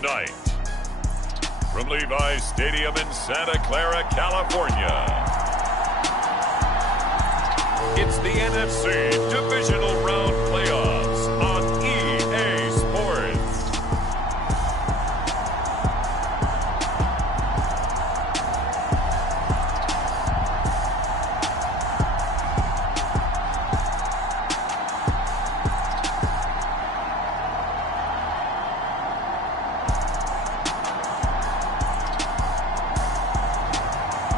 tonight. From Levi's Stadium in Santa Clara, California, it's the NFC Divisional Round Playoffs on EA Sports.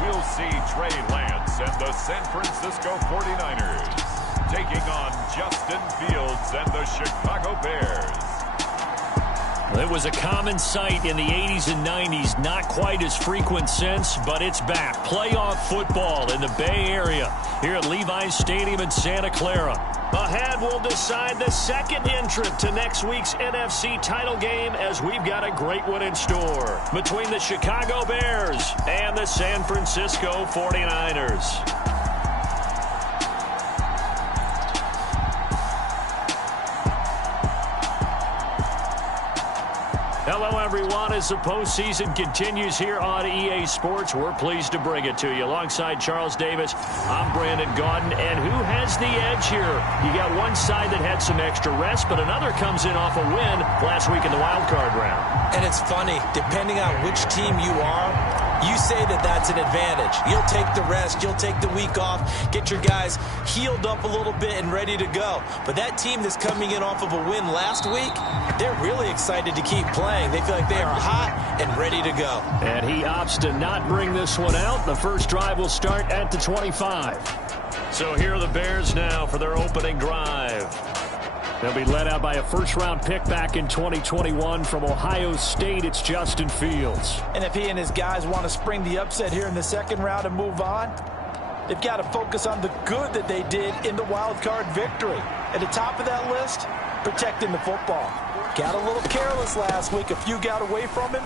We'll see Trey Lance and the San Francisco 49ers taking on Justin Fields and the Chicago Bears. It was a common sight in the 80s and 90s, not quite as frequent since, but it's back. Playoff football in the Bay Area here at Levi's Stadium in Santa Clara. Ahead, we'll decide the second entrant to next week's NFC title game, as we've got a great one in store between the Chicago Bears and the San Francisco 49ers. Hello, everyone. As the postseason continues here on EA Sports, we're pleased to bring it to you. Alongside Charles Davis, I'm Brandon Gaudin. And who has the edge here? You got one side that had some extra rest, but another comes in off a win last week in the wild card round. And it's funny, depending on which team you are, you say that that's an advantage. You'll take the rest, you'll take the week off, get your guys healed up a little bit and ready to go. But that team that's coming in off of a win last week, they're really excited to keep playing. They feel like they are hot and ready to go. And he opts to not bring this one out. The first drive will start at the 25. So here are the Bears now for their opening drive. They'll be led out by a first-round pick back in 2021 from Ohio State. It's Justin Fields. And if he and his guys want to spring the upset here in the second round and move on, they've got to focus on the good that they did in the wild card victory. At the top of that list, protecting the football. Got a little careless last week. A few got away from him.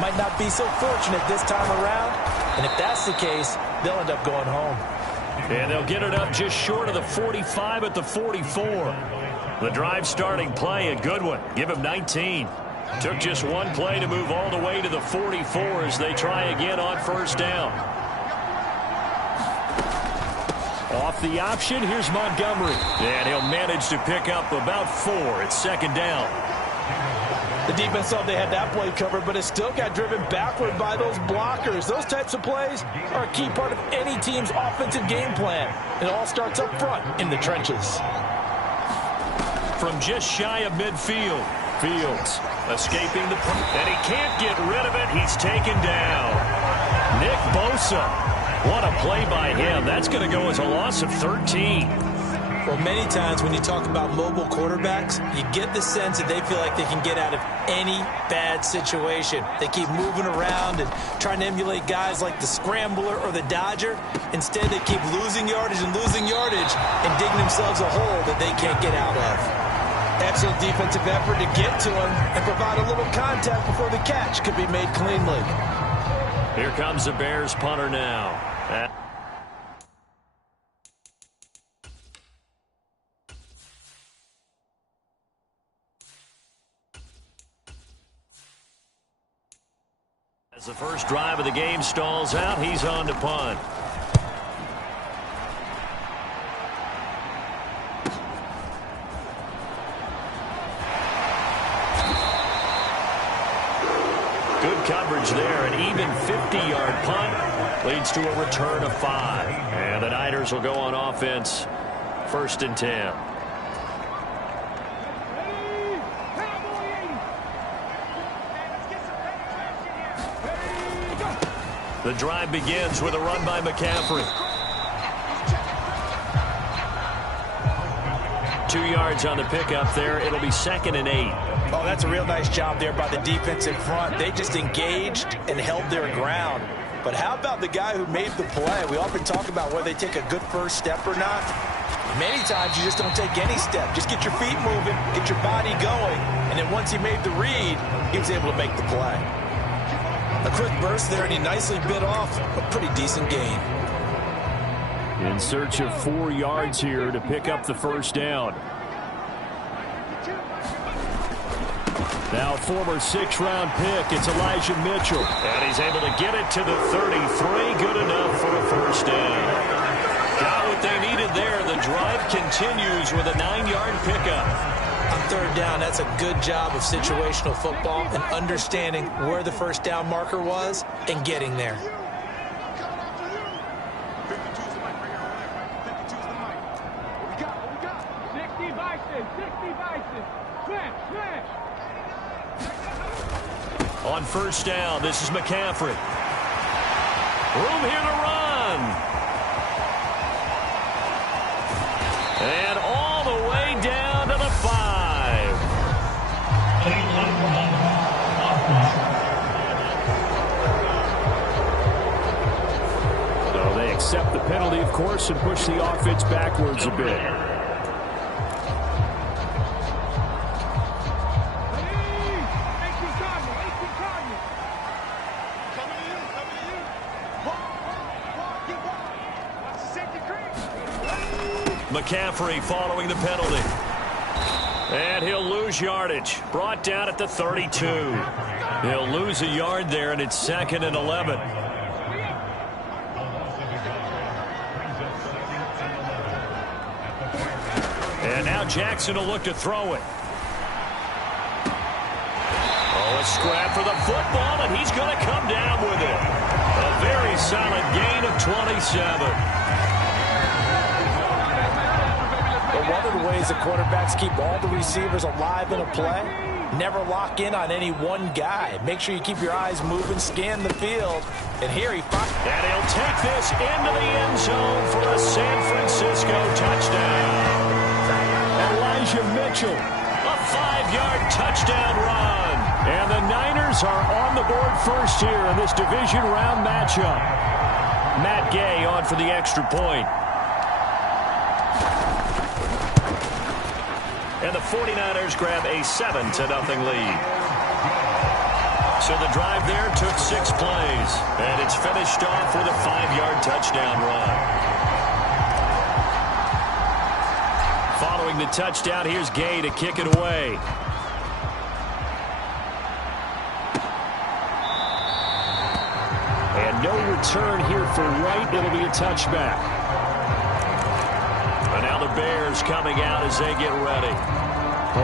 Might not be so fortunate this time around. And if that's the case, they'll end up going home. And they'll get it up just short of the 45 at the 44. The drive starting play, a good one. Give him 19. Took just one play to move all the way to the 44 as they try again on first down. Off the option, here's Montgomery. And he'll manage to pick up about 4 at second down. The defense thought they had that play covered, but it still got driven backward by those blockers. Those types of plays are a key part of any team's offensive game plan. It all starts up front in the trenches. From just shy of midfield, Fields escaping the punt, and he can't get rid of it. He's taken down. Nick Bosa. What a play by him. That's going to go as a loss of 13. Well, many times when you talk about mobile quarterbacks, you get the sense that they feel like they can get out of any bad situation. They keep moving around and trying to emulate guys like the Scrambler or the Dodger. Instead, they keep losing yardage and digging themselves a hole that they can't get out of. Excellent defensive effort to get to him and provide a little contact before the catch could be made cleanly. Here comes the Bears punter now. As the first drive of the game stalls out, he's on to punt. Good coverage there. An even 50-yard punt leads to a return of 5. And the Niners will go on offense, 1st and 10. The drive begins with a run by McCaffrey. 2 yards on the pickup there. It'll be 2nd and 8. Oh, that's a real nice job there by the defensive front. They just engaged and held their ground. But how about the guy who made the play? We often talk about whether they take a good first step or not. Many times you just don't take any step. Just get your feet moving, get your body going, and then once he made the read, he was able to make the play. A quick burst there, and he nicely bit off a pretty decent gain. In search of 4 yards here to pick up the first down. Now former 6th-round pick, it's Elijah Mitchell. And he's able to get it to the 33. Good enough for a first down. Got what they needed there. The drive continues with a 9-yard pickup. On third down, that's a good job of situational football and understanding where the first down marker was and getting there. On first down, this is McCaffrey. Room here to run. And all the way down to the 5. So they accept the penalty, of course, and push the offense backwards a bit. McCaffrey following the penalty. And he'll lose yardage. Brought down at the 32. He'll lose a yard there, and it's 2nd and 11. And now Jackson will look to throw it. Oh, a scrap for the football, and he's going to come down with it. A very solid gain of 27. One of the ways the quarterbacks keep all the receivers alive in a play, never lock in on any one guy. Make sure you keep your eyes moving, scan the field. And here he finds. And he'll take this into the end zone for a San Francisco touchdown. Elijah Mitchell, a 5-yard touchdown run. And the Niners are on the board first here in this division round matchup. Matt Gay on for the extra point. And the 49ers grab a 7-0 lead. So the drive there took 6 plays. And it's finished off with a 5-yard touchdown run. Following the touchdown, here's Gay to kick it away. And no return here for Wright. It'll be a touchback. And now the Bears coming out as they get ready.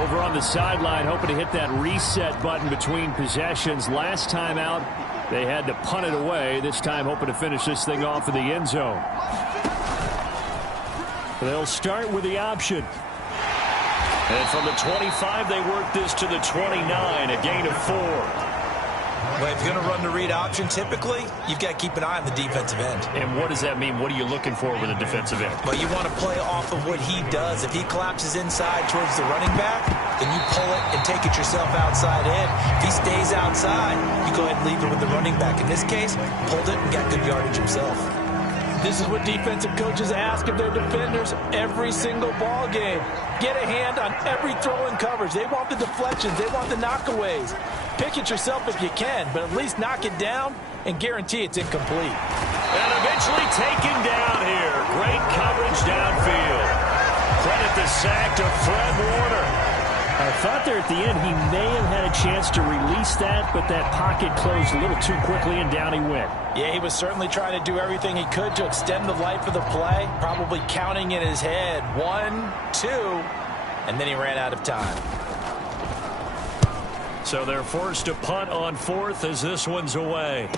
Over on the sideline, hoping to hit that reset button between possessions. Last time out, they had to punt it away. This time, hoping to finish this thing off in the end zone. They'll start with the option. And from the 25, they work this to the 29, a gain of 4. Well, if you're going to run the read option, typically, you've got to keep an eye on the defensive end. And what does that mean? What are you looking for with a defensive end? Well, you want to play off of what he does. If he collapses inside towards the running back, then you pull it and take it yourself outside in. If he stays outside, you go ahead and leave it with the running back. In this case, pulled it and got good yardage himself. This is what defensive coaches ask of their defenders every single ball game. Get a hand on every throw in coverage. They want the deflections. They want the knockaways. Pick it yourself if you can, but at least knock it down and guarantee it's incomplete. And eventually taken down here. Great coverage downfield. Credit the sack to Fred Warner. I thought there at the end he may have had a chance to release that, but that pocket closed a little too quickly, and down he went. Yeah, he was certainly trying to do everything he could to extend the life of the play, probably counting in his head 1, 2, and then he ran out of time. So they're forced to punt on 4th as this one's away.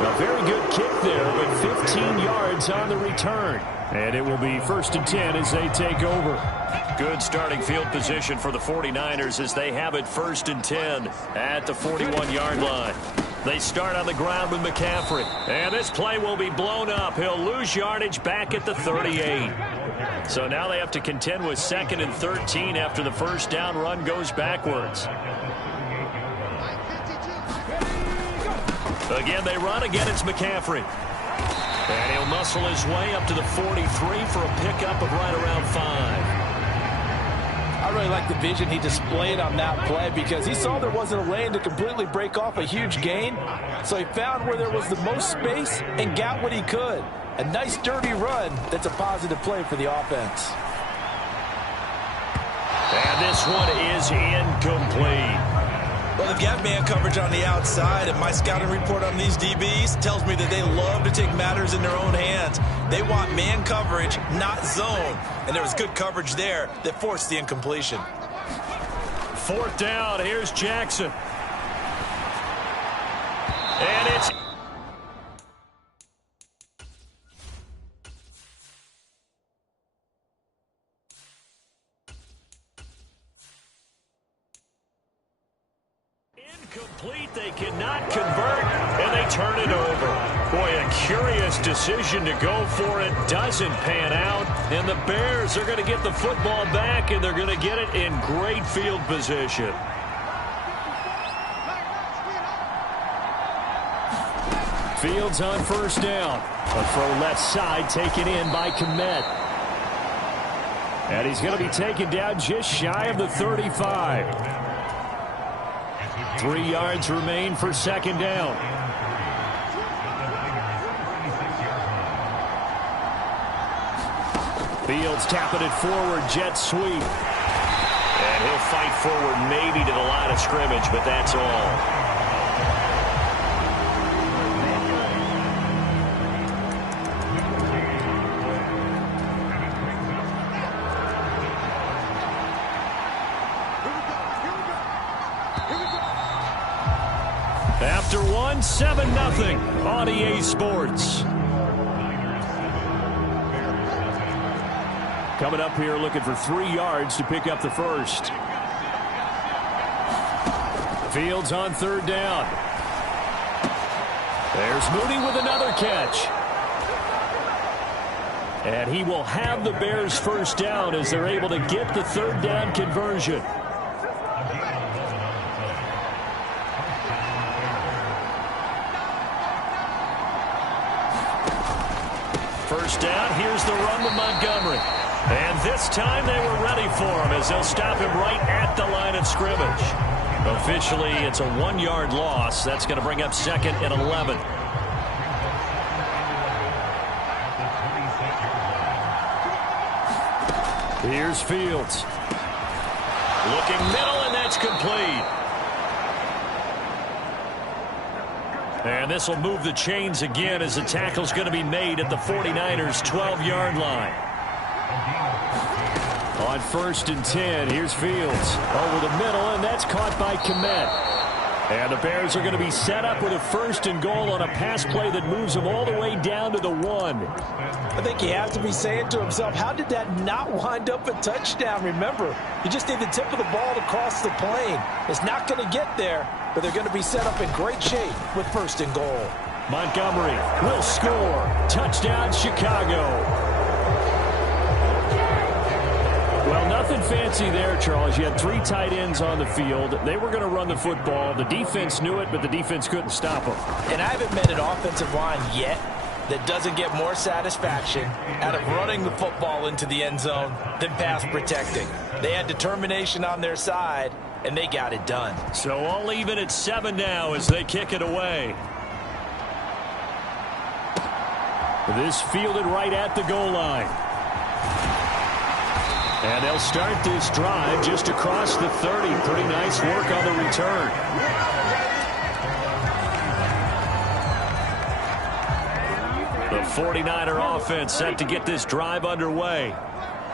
A very good kick there, but 15 yards on the return. And it will be 1st and 10 as they take over. Good starting field position for the 49ers as they have it 1st and 10 at the 41-yard line. They start on the ground with McCaffrey. And this play will be blown up. He'll lose yardage back at the 38. So now they have to contend with 2nd and 13 after the first down run goes backwards. Again, they run. Again, it's McCaffrey. And he'll muscle his way up to the 43 for a pickup of right around 5. I really like the vision he displayed on that play because he saw there wasn't a lane to completely break off a huge gain. So he found where there was the most space and got what he could. A nice, dirty run that's a positive play for the offense. And this one is incomplete. Well, they've got man coverage on the outside, and my scouting report on these DBs tells me that they love to take matters in their own hands. They want man coverage, not zone. And there was good coverage there that forced the incompletion. 4th down, here's Jackson. And it's... Incomplete, they cannot convert, and they turn it over. Boy, a curious decision to go for it. Doesn't pan out, and the Bears are going to get the football back, and they're going to get it in great field position. Fields on 1st down. A throw left side taken in by Kmet. And he's going to be taken down just shy of the 35. 3 yards remain for 2nd down. Fields tapping it forward, jet sweep. And he'll fight forward maybe to the line of scrimmage, but that's all. After one, 7-0 on EA Sports. Coming up here looking for 3 yards to pick up the first. Fields on 3rd down. There's Mooney with another catch. And he will have the Bears' 1st down as they're able to get the 3rd down conversion. First down, here's the run with Montgomery. And this time they were ready for him as they'll stop him right at the line of scrimmage. Officially, it's a 1-yard loss. That's going to bring up 2nd and 11. Here's Fields. Looking middle, and that's complete. And this will move the chains again as the tackle's going to be made at the 49ers' 12-yard line. On 1st and 10, here's Fields. Over the middle, and that's caught by Kmet. And the Bears are going to be set up with a 1st and goal on a pass play that moves them all the way down to the 1. I think he has to be saying to himself, how did that not wind up a touchdown? Remember, you just need the tip of the ball to cross the plane. It's not going to get there, but they're going to be set up in great shape with 1st and goal. Montgomery will score. Touchdown, Chicago. Well, nothing fancy there, Charles. You had 3 tight ends on the field. They were going to run the football. The defense knew it, but the defense couldn't stop them. And I haven't met an offensive line yet that doesn't get more satisfaction out of running the football into the end zone than pass protecting. They had determination on their side, and they got it done. So all even at 7 now as they kick it away. This fielded right at the goal line. And they'll start this drive just across the 30. Pretty nice work on the return. The 49er offense set to get this drive underway.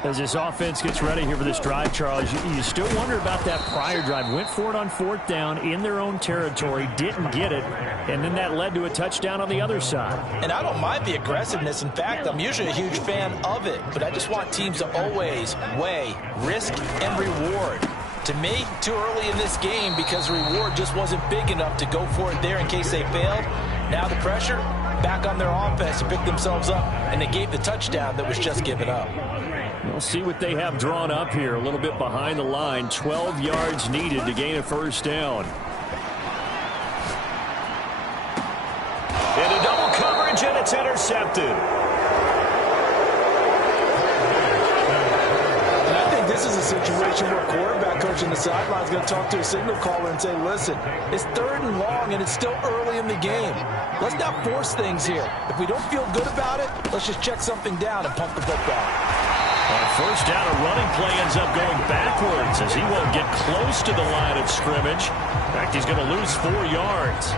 As this offense gets ready here for this drive, Charles, you still wonder about that prior drive. Went for it on 4th down in their own territory, didn't get it, and then that led to a touchdown on the other side. And I don't mind the aggressiveness. In fact, I'm usually a huge fan of it, but I just want teams to always weigh risk and reward. To me, too early in this game because the reward just wasn't big enough to go for it there in case they failed. Now the pressure back on their offense to pick themselves up, and they gave the touchdown that was just given up. We'll see what they have drawn up here. A little bit behind the line. 12 yards needed to gain a 1st down. Into double coverage, and it's intercepted. And I think this is a situation where quarterback coach on the sideline is going to talk to a signal caller and say, listen, it's 3rd and long, and it's still early in the game. Let's not force things here. If we don't feel good about it, let's just check something down and pump the football. On first down, a running play ends up going backwards as he won't get close to the line of scrimmage. In fact, he's going to lose 4 yards.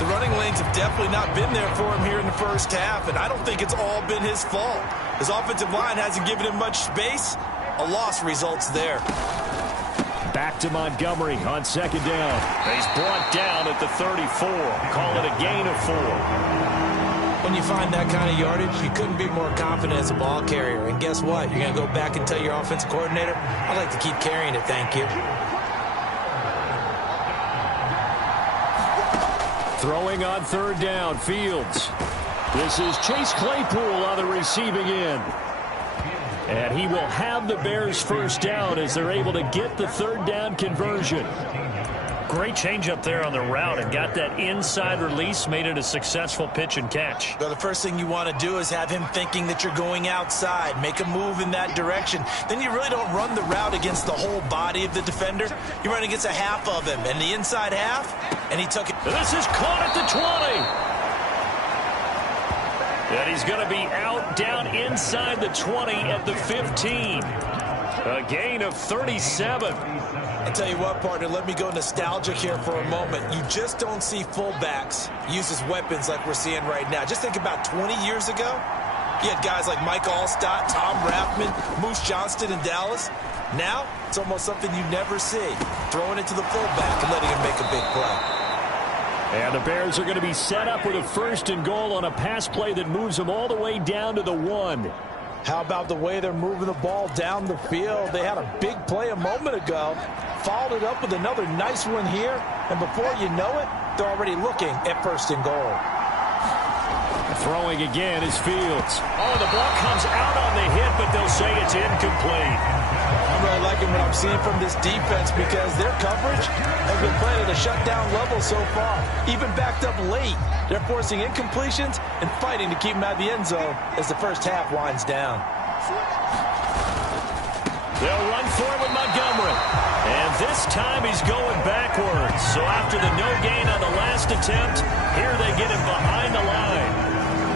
The running lanes have definitely not been there for him here in the first half, and I don't think it's all been his fault. His offensive line hasn't given him much space. A loss results there. Back to Montgomery on 2nd down. He's brought down at the 34. Call it a gain of 4. When you find that kind of yardage, you couldn't be more confident as a ball carrier. And guess what? You're going to go back and tell your offensive coordinator, I'd like to keep carrying it, thank you. Throwing on 3rd down, Fields. This is Chase Claypool on the receiving end. And he will have the Bears first down as they're able to get the 3rd down conversion. Great change up there on the route and got that inside release, made it a successful pitch and catch. Well, the first thing you want to do is have him thinking that you're going outside, make a move in that direction. Then you really don't run the route against the whole body of the defender. You run against a half of him, and the inside half, and he took it. This is caught at the 20. And he's going to be out down inside the 20 at the 15. A gain of 37. I'll tell you what, partner, let me go nostalgic here for a moment. You just don't see fullbacks use as weapons like we're seeing right now. Just think about 20 years ago. You had guys like Mike Allstott, Tom Rathman, Moose Johnston in Dallas. Now, it's almost something you never see. Throwing it to the fullback and letting him make a big play. And the Bears are going to be set up with a 1st and goal on a pass play that moves them all the way down to the 1. How about the way they're moving the ball down the field? They had a big play a moment ago, followed it up with another nice one here, and before you know it, they're already looking at 1st and goal. Throwing again is Fields. Oh, the ball comes out on the hit, but they'll say it's incomplete. I'm really liking what I'm seeing from this defense because their coverage has been playing at a shutdown level so far. Even backed up late, they're forcing incompletions and fighting to keep them out of the end zone as the first half winds down. They'll run for it with Montgomery. And this time he's going backwards. So after the no gain on the last attempt, here they get him behind the line.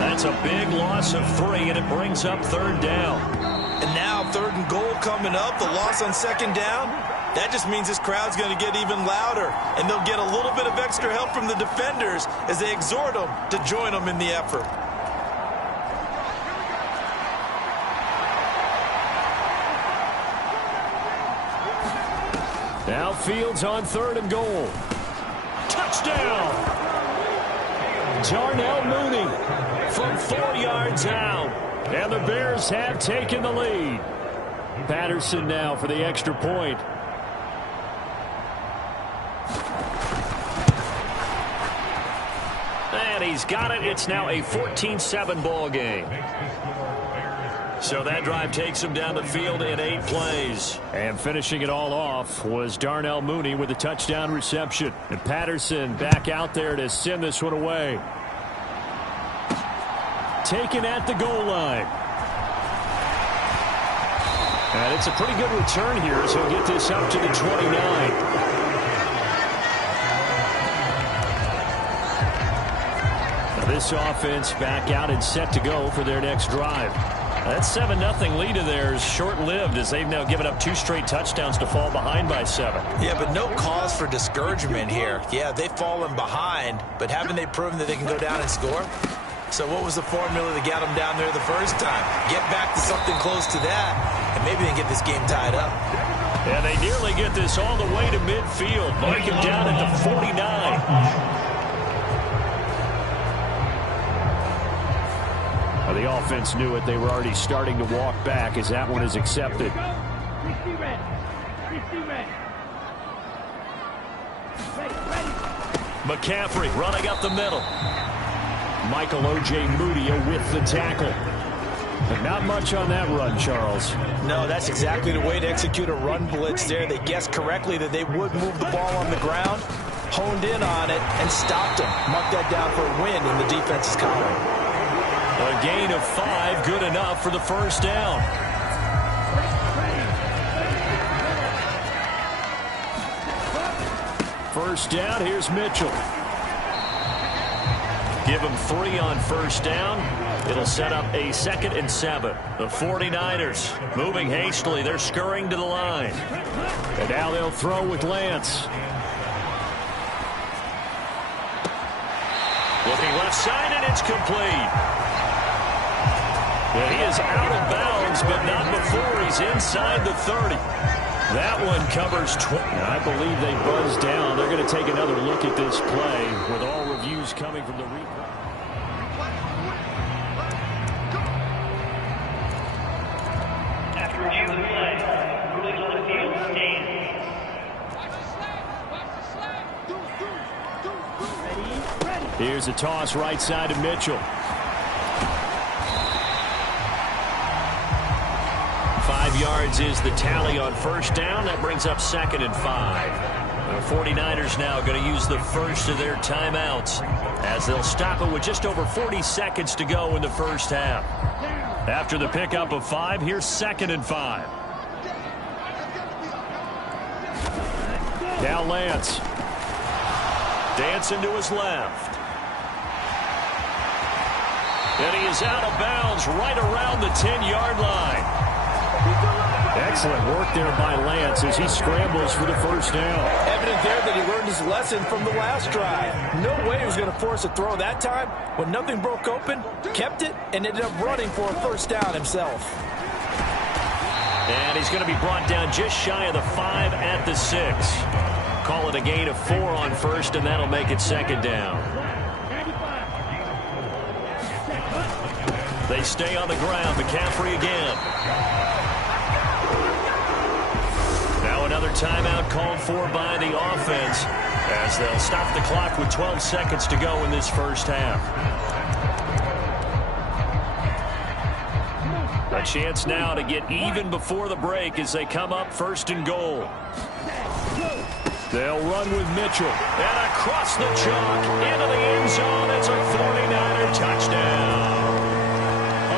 That's a big loss of 3, and it brings up 3rd down. And now 3rd and goal coming up, the loss on 2nd down. That just means this crowd's going to get even louder, and they'll get a little bit of extra help from the defenders as they exhort them to join them in the effort. Now Fields on 3rd and goal. Touchdown! Darnell Mooney from 4 yards out. And the Bears have taken the lead. Patterson now for the extra point. And he's got it. It's now a 14-7 ball game. So that drive takes him down the field in 8 plays. And finishing it all off was Darnell Mooney with a touchdown reception. And Patterson back out there to send this one away. Taken at the goal line. And it's a pretty good return here as he'll get this up to the 29. Now this offense back out and set to go for their next drive. That 7-0 lead of theirs short-lived as they've now given up 2 straight touchdowns to fall behind by 7. Yeah, but no cause for discouragement here. Yeah, they've fallen behind, but haven't they proven that they can go down and score? So what was the formula that got them down there the first time? Get back to something close to that, and maybe they can get this game tied up. Yeah, they nearly get this all the way to midfield. Mark him down at the 49. Well, the offense knew it. They were already starting to walk back as that one is accepted. McCaffrey running up the middle. Michael O.J. Mudia with the tackle. But not much on that run, Charles. No, that's exactly the way to execute a run blitz there. They guessed correctly that they would move the ball on the ground, honed in on it, and stopped them. Mark that down for a win in the defense's column. A gain of 5, good enough for the first down. first down. Here's Mitchell. Give him 3 on first down. It'll set up a 2nd and 7. The 49ers moving hastily. They're scurrying to the line. And now they'll throw with Lance. Looking left side, and it's complete. And he is out of bounds, but not before he's inside the 30. That one covers 20. I believe they buzzed down. They're going to take another look at this play with all reviews coming from the replay. After review of the play, rulings on the field stand. Here's a toss right side to Mitchell. 5 yards is the tally on first down. That brings up 2nd and 5. The 49ers now going to use the first of their timeouts as they'll stop it with just over 40 seconds to go in the first half. After the pickup of 5, here's 2nd and 5. Now Lance. Dancing to his left. And he is out of bounds right around the 10-yard line. Excellent work there by Lance as he scrambles for the first down. Evident there that he learned his lesson from the last drive. No way he was going to force a throw that time. When nothing broke open, kept it, and ended up running for a first down himself. And he's going to be brought down just shy of the 5 at the 6. Call it a gain of 4 on first, and that'll make it 2nd down. They stay on the ground. McCaffrey again. Now another timeout called for by the offense as they'll stop the clock with 12 seconds to go in this first half. A chance now to get even before the break as they come up 1st and goal. They'll run with Mitchell. And across the chalk into the end zone. It's a 49er touchdown.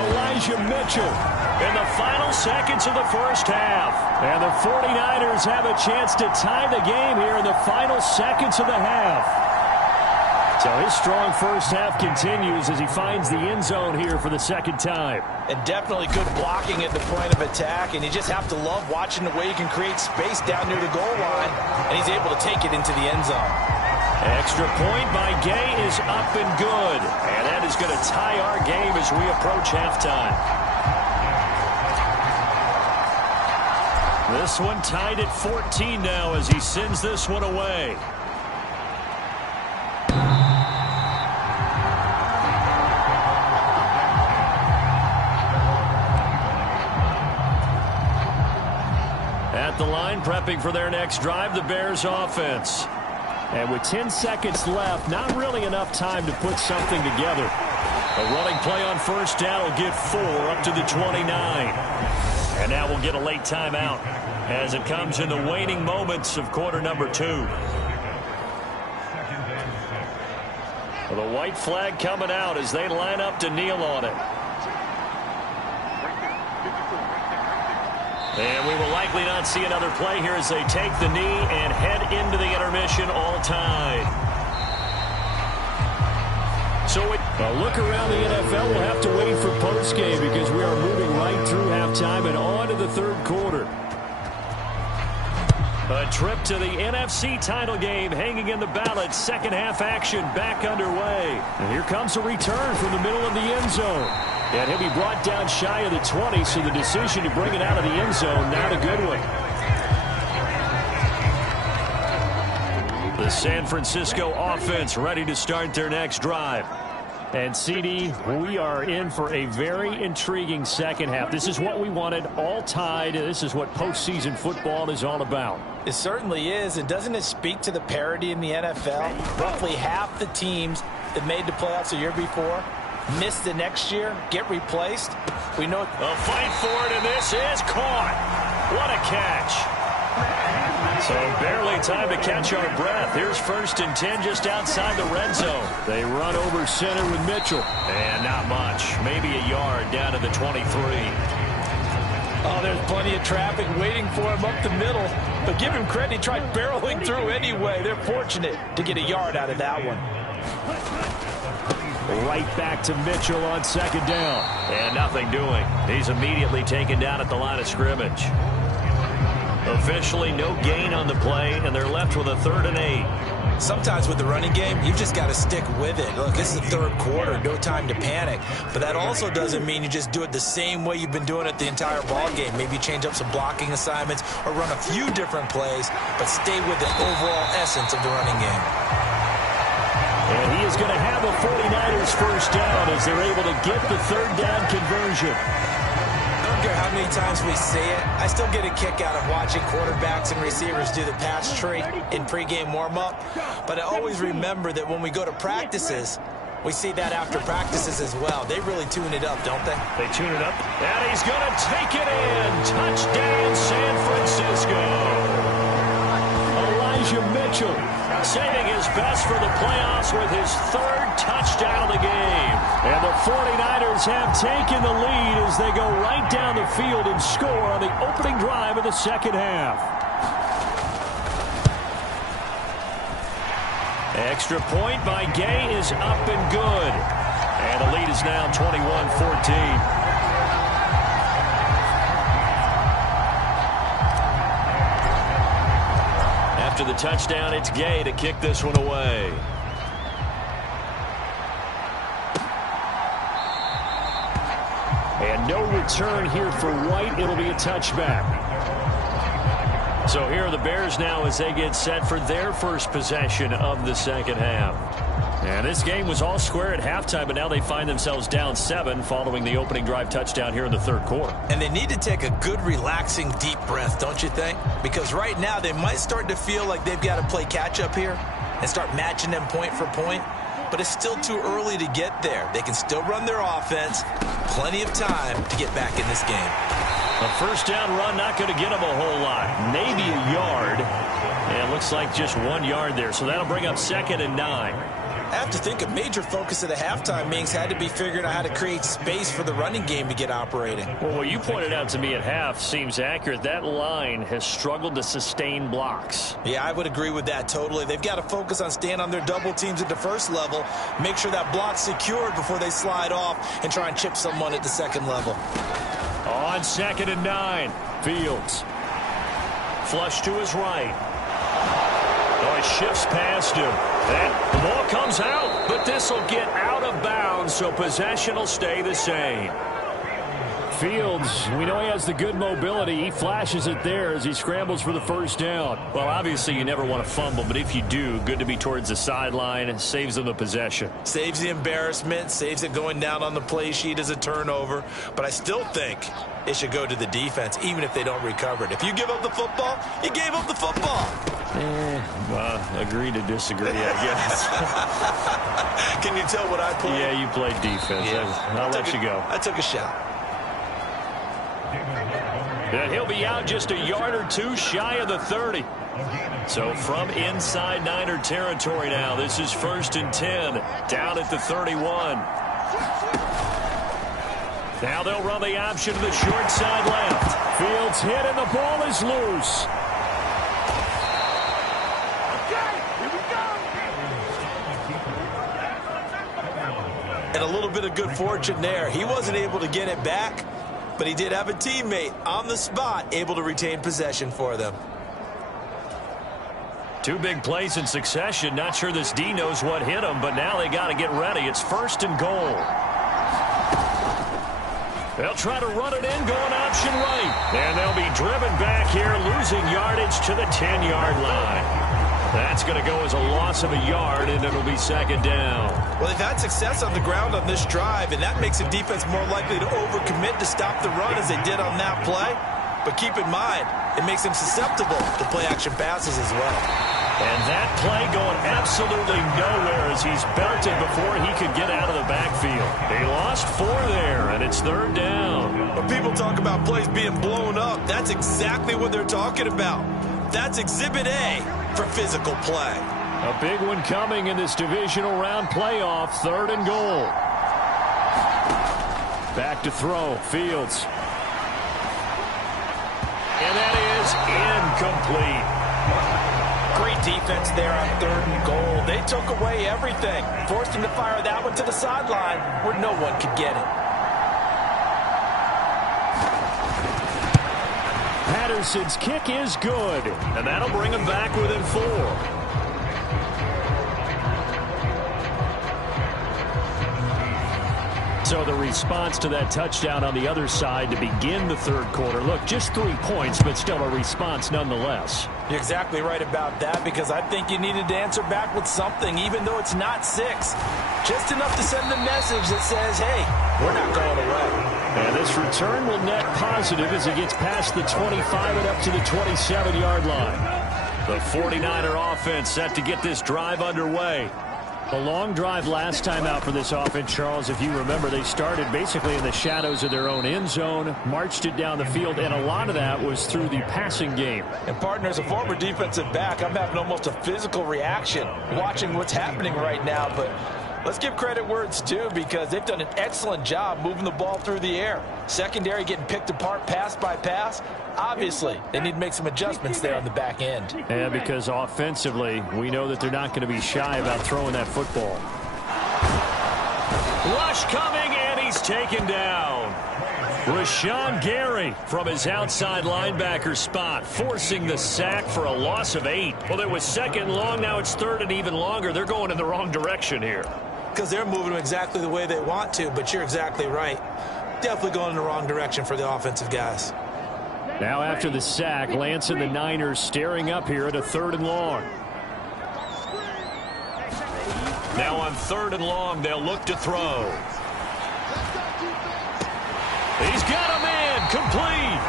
Elijah Mitchell in the final seconds of the first half. And the 49ers have a chance to tie the game here in the final seconds of the half. So his strong first half continues as he finds the end zone here for the 2nd time. And definitely good blocking at the point of attack, and you just have to love watching the way he can create space down near the goal line, and he's able to take it into the end zone. Extra point by Gay is up and good. And that is going to tie our game as we approach halftime. This one tied at 14 now as he sends this one away. At the line, prepping for their next drive, the Bears offense. And with 10 seconds left, not really enough time to put something together. A running play on first down will get 4 up to the 29. And now we'll get a late timeout as it comes in the waning moments of quarter number 2. The white flag coming out as they line up to kneel on it. And we will likely not see another play here as they take the knee and head into the intermission all tied. So a look around the NFL. We'll have to wait for postgame because we are moving right through halftime and on to the 3rd quarter. A trip to the NFC title game hanging in the balance. 2nd half action back underway. And here comes a return from the middle of the end zone. And he'll be brought down shy of the 20, so the decision to bring it out of the end zone, not a good one. The San Francisco offense ready to start their next drive. And, CD, we are in for a very intriguing 2nd half. This is what we wanted, all tied. This is what postseason football is all about. It certainly is. And doesn't it speak to the parity in the NFL? Roughly half the teams that made the playoffs the year before miss the next year, get replaced. We know a fight for it, and this is caught. What a catch. So barely time to catch our breath. Here's 1st and 10 just outside the red zone. They run over center with Mitchell. And not much. Maybe a yard down to the 23. Oh, there's plenty of traffic waiting for him up the middle. But give him credit, he tried barreling through anyway. They're fortunate to get a yard out of that one. Right back to Mitchell on second down. And nothing doing. He's immediately taken down at the line of scrimmage. Officially no gain on the play, and they're left with a 3rd and 8. Sometimes with the running game, you've just got to stick with it. Look, this is the 3rd quarter, no time to panic. But that also doesn't mean you just do it the same way you've been doing it the entire ball game. Maybe change up some blocking assignments or run a few different plays, but stay with the overall essence of the running game. And he is going to have a 49ers first down as they're able to get the 3rd down conversion. I don't care how many times we say it, I still get a kick out of watching quarterbacks and receivers do the pass tree in pregame warm-up. But I always remember that when we go to practices, we see that after practices as well. They really tune it up, don't they? They tune it up. And he's going to take it in. Touchdown, San Francisco. Elijah Mitchell saving his best for the playoffs with his 3rd touchdown of the game. And the 49ers have taken the lead as they go right down the field and score on the opening drive of the second half. Extra point by Gay is up and good. And the lead is now 21-14. After the touchdown, it's Gay to kick this one away. And no return here for White. It'll be a touchback. So here are the Bears now as they get set for their first possession of the second half. And this game was all square at halftime, but now they find themselves down 7 following the opening drive touchdown here in the 3rd quarter. And they need to take a good, relaxing, deep breath, don't you think? Because right now they might start to feel like they've got to play catch-up here and start matching them point for point. But it's still too early to get there. They can still run their offense. Plenty of time to get back in this game. A first down run not going to get them a whole lot. Maybe a yard. And it looks like just 1 yard there. So that'll bring up 2nd and 9. I have to think a major focus of the halftime meetings had to be figuring out how to create space for the running game to get operating. Well, what you pointed out to me at half seems accurate. That line has struggled to sustain blocks. Yeah, I would agree with that totally. They've got to focus on staying on their double teams at the first level, make sure that block's secured before they slide off and try and chip someone at the second level. On 2nd and 9, Fields. Flush to his right. Oh, he shifts past him. And the ball comes out, but this will get out of bounds, so possession will stay the same. Fields, we know he has the good mobility. He flashes it there as he scrambles for the first down. Well, obviously you never want to fumble, but if you do, good to be towards the sideline and saves them the possession. Saves the embarrassment, saves it going down on the play sheet as a turnover. But I still think it should go to the defense, even if they don't recover it. If you give up the football, you gave up the football. Agree to disagree, I guess. Can you tell what I played? Yeah, you played defense. Yeah. I'll let you go. I took a shot. And he'll be out just a yard or 2 shy of the 30. So from inside Niner territory now, this is 1st and 10, down at the 31. Now they'll run the option to the short side left. Fields hit and the ball is loose. And a little bit of good fortune there. He wasn't able to get it back, but he did have a teammate on the spot able to retain possession for them. 2 big plays in succession. Not sure this D knows what hit him, but now they got to get ready. It's 1st and goal. They'll try to run it in, going option right. And they'll be driven back here, losing yardage to the 10-yard line. That's going to go as a loss of a yard, and it'll be 2nd down. Well, they've had success on the ground on this drive, and that makes the defense more likely to overcommit to stop the run as they did on that play. But keep in mind, it makes them susceptible to play-action passes as well. And that play going absolutely nowhere as he's belted before he could get out of the backfield. They lost 4 there, and it's 3rd down. When people talk about plays being blown up, that's exactly what they're talking about. That's Exhibit A for physical play. A big one coming in this divisional round playoff, 3rd and goal. Back to throw, Fields. And that is incomplete. Great defense there on 3rd and goal. They took away everything. Forced him to fire that one to the sideline where no one could get it. Patterson's kick is good, and that'll bring him back within 4. So the response to that touchdown on the other side to begin the 3rd quarter. Look, just 3 points, but still a response nonetheless. You're exactly right about that, because I think you needed to answer back with something, even though it's not 6. Just enough to send the message that says, hey, we're not going away. And this return will net positive as it gets past the 25 and up to the 27-yard line. The 49er offense set to get this drive underway. A long drive last time out for this offense, Charles. If you remember, they started basically in the shadows of their own end zone, marched it down the field, and a lot of that was through the passing game. And, partner, as a former defensive back, I'm having almost a physical reaction watching what's happening right now. But let's give credit where it's due, because they've done an excellent job moving the ball through the air. Secondary getting picked apart pass by pass. Obviously, they need to make some adjustments there on the back end. And because offensively, we know that they're not going to be shy about throwing that football. Rush coming, and he's taken down. Rashawn Gary from his outside linebacker spot, forcing the sack for a loss of 8. Well, it was 2nd and long. Now it's 3rd and even longer. They're going in the wrong direction here. Because they're moving them exactly the way they want to, but you're exactly right. Definitely going in the wrong direction for the offensive guys. Now after the sack, Lance and the Niners staring up here at a 3rd and long. Now on 3rd and long, they'll look to throw. He's got a man, complete.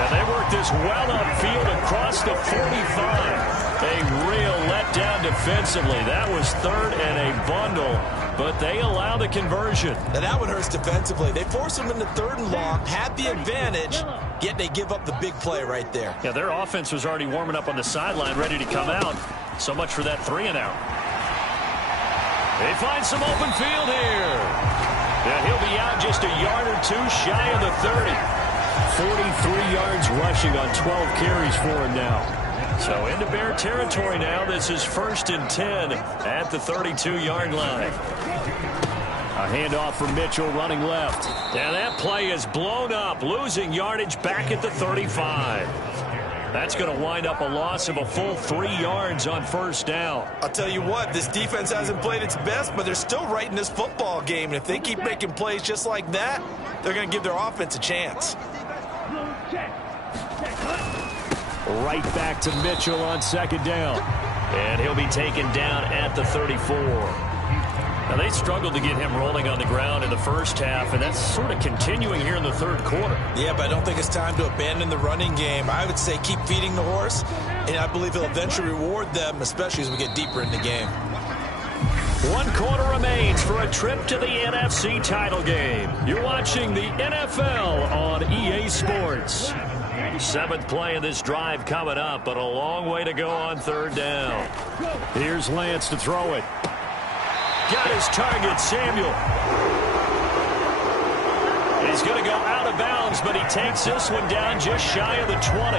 And they work this well upfield across the 45. A real letdown defensively. That was 3rd and a bundle, but they allow the conversion. Now that one hurts defensively. They force them into 3rd and long, had the advantage, yet they give up the big play right there. Yeah, their offense was already warming up on the sideline, ready to come out. So much for that 3 and out. They find some open field here. Yeah, he'll be out just a yard or 2 shy of the 30. 43 yards rushing on 12 carries for him now. So into Bear territory now. This is 1st and 10 at the 32-yard line. A handoff from Mitchell running left. And that play is blown up, losing yardage back at the 35. That's going to wind up a loss of a full 3 yards on 1st down. I'll tell you what, this defense hasn't played its best, but they're still right in this football game. And if they keep making plays just like that, they're going to give their offense a chance. Right back to Mitchell on 2nd down. And he'll be taken down at the 34. Now, they struggled to get him rolling on the ground in the 1st half, and that's sort of continuing here in the 3rd quarter. Yeah, but I don't think it's time to abandon the running game. I would say keep feeding the horse, and I believe he'll eventually reward them, especially as we get deeper in the game. 1 quarter remains for a trip to the NFC title game. You're watching the NFL on EA Sports. 7th play of this drive coming up, but a long way to go on 3rd down. Here's Lance to throw it. Got his target, Samuel. He's going to go out of bounds, but he takes this one down just shy of the 20.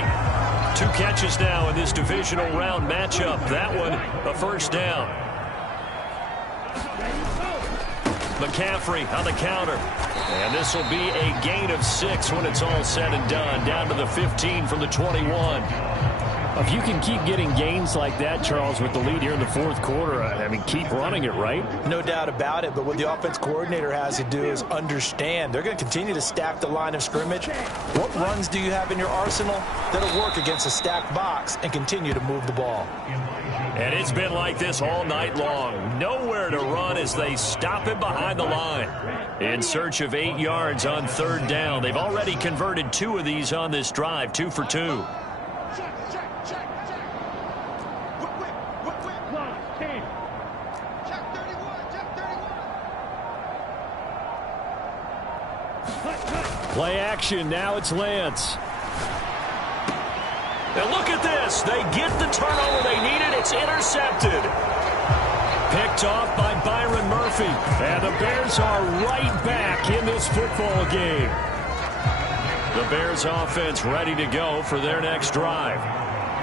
2 catches now in this divisional round matchup. That one, a 1st down. McCaffrey on the counter. And this will be a gain of 6 when it's all said and done. Down to the 15 from the 21. If you can keep getting gains like that, Charles, with the lead here in the 4th quarter, I mean, keep running it, right? No doubt about it, but what the offense coordinator has to do is understand. They're going to continue to stack the line of scrimmage. What runs do you have in your arsenal that'll work against a stacked box and continue to move the ball? And it's been like this all night long. Nowhere to run as they stop him behind the line. In search of 8 yards on 3rd down. They've already converted 2 of these on this drive, 2 for 2. Play action. Now it's Lance. Now look at this. They get the turnover they needed. It's intercepted. Picked off by Byron Murphy. And the Bears are right back in this football game. The Bears offense ready to go for their next drive.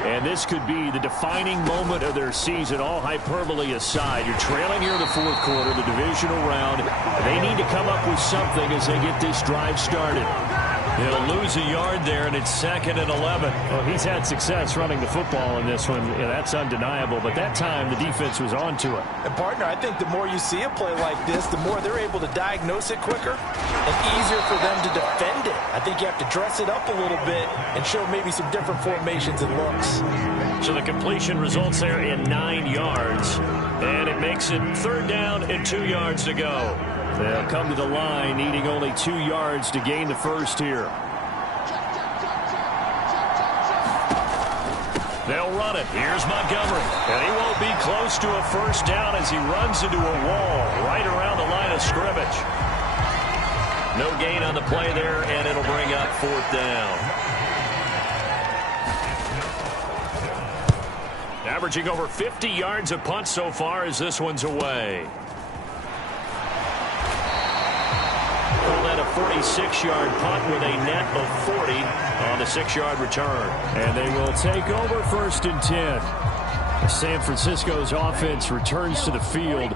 And this could be the defining moment of their season, all hyperbole aside. You're trailing here in the fourth quarter, the divisional round. They need to come up with something as they get this drive started. They'll lose a yard there, and it's 2nd and 11. Well, he's had success running the football in this one. Yeah, that's undeniable. But that time, the defense was on to it. And, partner, I think the more you see a play like this, the more they're able to diagnose it quicker and easier for them to defend it. I think you have to dress it up a little bit and show maybe some different formations and looks. So the completion results there in 9 yards, and it makes it 3rd down and 2 yards to go. They'll come to the line needing only 2 yards to gain the first here. They'll run it. Here's Montgomery. And he won't be close to a first down as he runs into a wall right around the line of scrimmage. No gain on the play there, and it'll bring up 4th down. Averaging over 50 yards a punt so far as this one's away. A 46-yard punt with a net of 40 on the 6-yard return. And they will take over 1st and 10. San Francisco's offense returns to the field.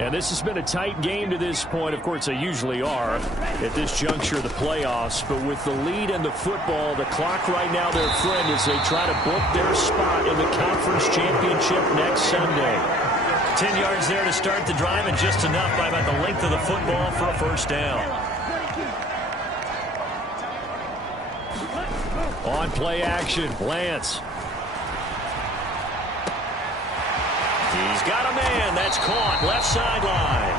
And this has been a tight game to this point. Of course, they usually are at this juncture of the playoffs. But with the lead and the football, the clock right now their friend as they try to book their spot in the conference championship next Sunday. 10 yards there to start the drive, and just enough by about the length of the football for a first down. On play action, Lance. He's got a man. That's caught. Left sideline.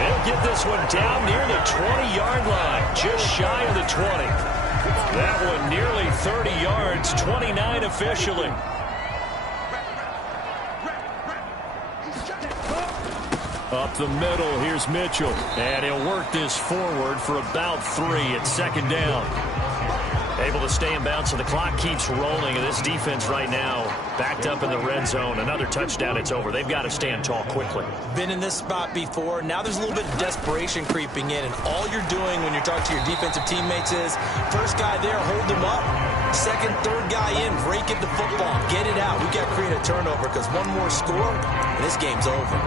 They'll get this one down near the 20-yard line. Just shy of the 20. That one nearly 30 yards. 29 officially. Up the middle, here's Mitchell. And he'll work this forward for about 3 at 2nd down. Able to stay in bounds, so the clock keeps rolling. And this defense right now backed up in the red zone. Another touchdown, it's over. They've got to stand tall quickly. Been in this spot before. Now there's a little bit of desperation creeping in. And all you're doing when you're talking to your defensive teammates is, first guy there, hold him up. Second, third guy in, break it the football. Get it out. We've got to create a turnover because one more score, and this game's over.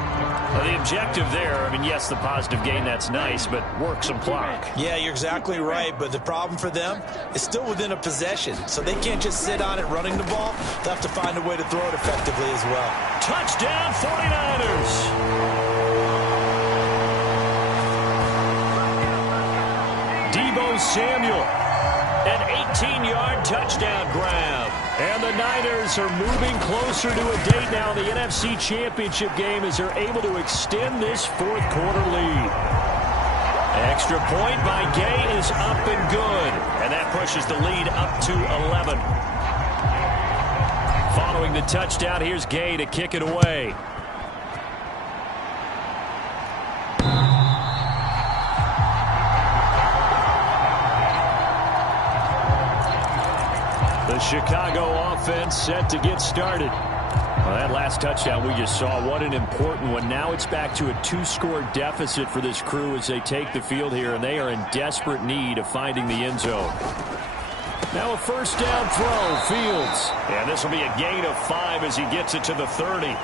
Well, the objective there, I mean, yes, the positive gain, that's nice, but work some clock. Yeah, you're exactly right, but the problem for them is still within a possession, so they can't just sit on it running the ball. They'll have to find a way to throw it effectively as well. Touchdown, 49ers! Deebo Samuel, an 18-yard touchdown grab. And the Niners are moving closer to a date now in the NFC Championship game as they're able to extend this fourth quarter lead. Extra point by Gay is up and good. And that pushes the lead up to 11. Following the touchdown, here's Gay to kick it away. The Chicago offense set to get started. Well, that last touchdown we just saw, what an important one. Now it's back to a 2-score deficit for this crew as they take the field here, and they are in desperate need of finding the end zone. Now a first down throw, Fields. And this will be a gain of 5 as he gets it to the 30.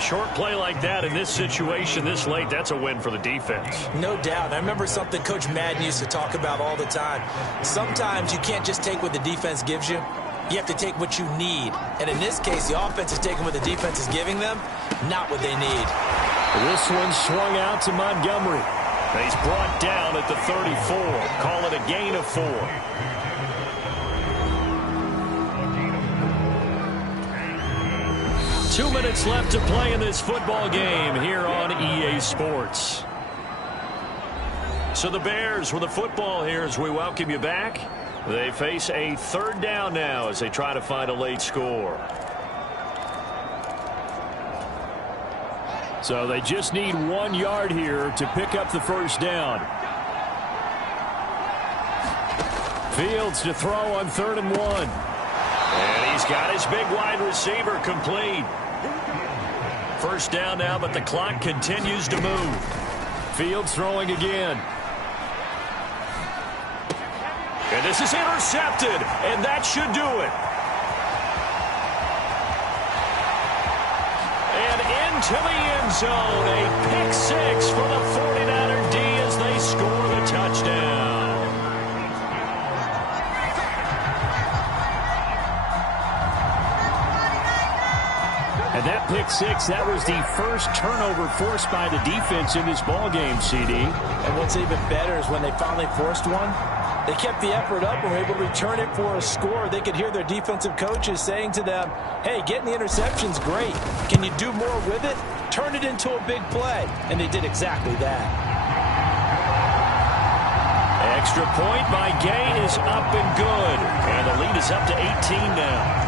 Short play like that in this situation this late, that's a win for the defense. No doubt. I remember something Coach Madden used to talk about all the time. Sometimes you can't just take what the defense gives you. You have to take what you need. And in this case, the offense is taking what the defense is giving them, not what they need. This one swung out to Montgomery. He's brought down at the 34. Call it a gain of 4. Two minutes left to play in this football game here on EA Sports. So the Bears with the football here as we welcome you back. They face a third down now as they try to find a late score. So they just need 1 yard here to pick up the first down. Fields to throw on 3rd and 1. And he's got his big wide receiver complete. First down now, but the clock continues to move. Fields throwing again. And this is intercepted, and that should do it. And into the end zone, a pick six for the 49er D as they score the touchdown. And that pick six, that was the first turnover forced by the defense in this ballgame, CD. And what's even better is when they finally forced one, they kept the effort up and were able to return it for a score. They could hear their defensive coaches saying to them, hey, getting the interception's great. Can you do more with it? Turn it into a big play. And they did exactly that. Extra point by Gay is up and good. And the lead is up to 18 now.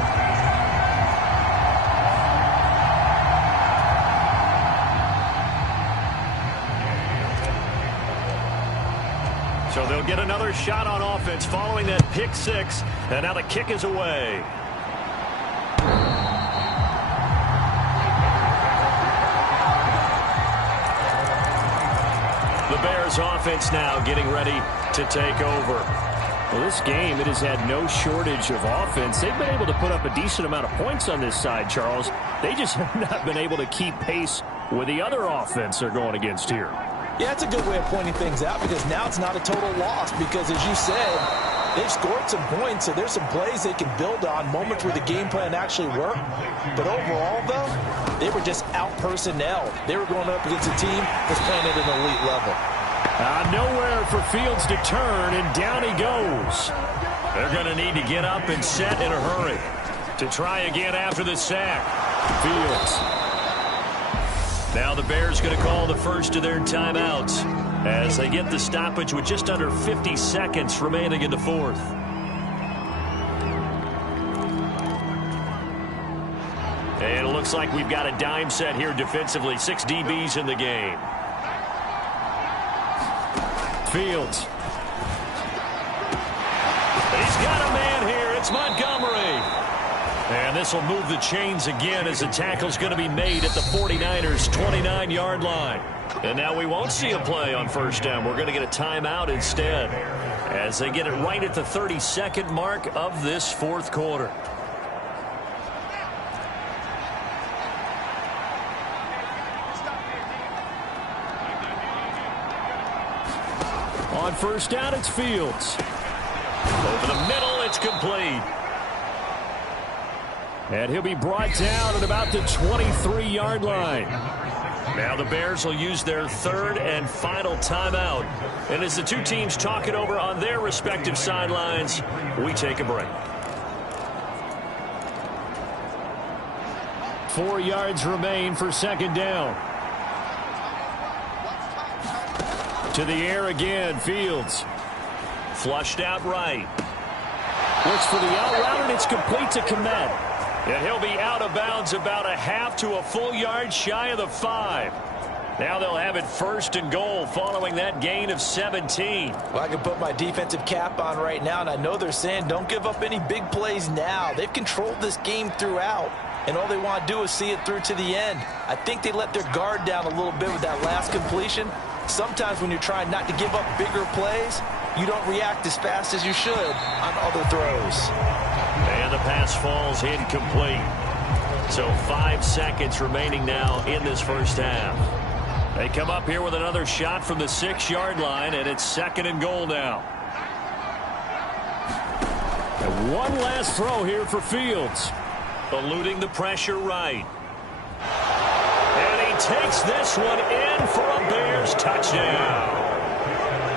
So they'll get another shot on offense following that pick six. And now the kick is away. The Bears offense now getting ready to take over. Well, this game, it has had no shortage of offense. They've been able to put up a decent amount of points on this side, Charles. They just have not been able to keep pace with the other offense they're going against here. Yeah, it's a good way of pointing things out because now it's not a total loss because, as you said, they've scored some points, so there's some plays they can build on, moments where the game plan actually worked. But overall, though, they were just out-personnel. They were going up against a team that's playing at an elite level. Nowhere for Fields to turn, and down he goes. They're going to need to get up and set in a hurry to try again after the sack. Fields. Now the Bears going to call the first of their timeouts as they get the stoppage with just under 50 seconds remaining in the fourth. And it looks like we've got a dime set here defensively. 6 DBs in the game. Fields. He's got a man here. It's Montgomery. And this will move the chains again as the tackle's going to be made at the 49ers' 29-yard line. And now we won't see a play on first down. We're going to get a timeout instead as they get it right at the 32nd mark of this fourth quarter. On first down, it's Fields. Over the middle, it's complete. And he'll be brought down at about the 23-yard line. Now the Bears will use their third and final timeout. And as the two teams talk it over on their respective sidelines, we take a break. 4 yards remain for second down. To the air again, Fields. Flushed out right. Looks for the out route, and it's complete to Komet. And he'll be out of bounds about a half to a full yard shy of the 5. Now they'll have it first and goal following that gain of 17. Well, I can put my defensive cap on right now, and I know they're saying don't give up any big plays now. They've controlled this game throughout, and all they want to do is see it through to the end. I think they let their guard down a little bit with that last completion. Sometimes when you're trying not to give up bigger plays, you don't react as fast as you should on other throws. And the pass falls incomplete. So 5 seconds remaining now in this first half. They come up here with another shot from the 6-yard line, and it's second and goal now. And one last throw here for Fields. Eluding the pressure right. And he takes this one in for a Bears touchdown.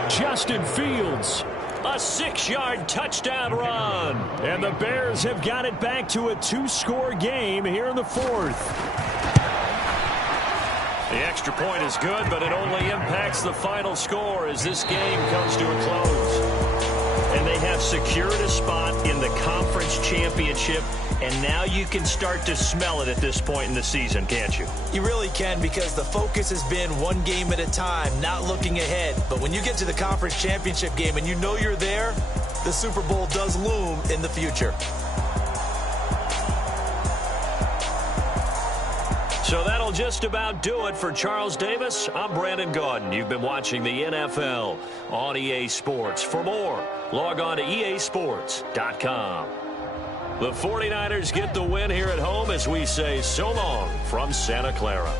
Justin Fields. A 6-yard touchdown run. And the Bears have got it back to a 2-score game here in the fourth. The extra point is good, but it only impacts the final score as this game comes to a close. And they have secured a spot in the conference championship, and now you can start to smell it at this point in the season, can't you? You really can, because the focus has been one game at a time, not looking ahead. But when you get to the conference championship game and you know you're there, the Super Bowl does loom in the future. So that'll just about do it for Charles Davis. I'm Brandon Gaudin. You've been watching the NFL on EA Sports. For more, log on to easports.com. The 49ers get the win here at home as we say so long from Santa Clara.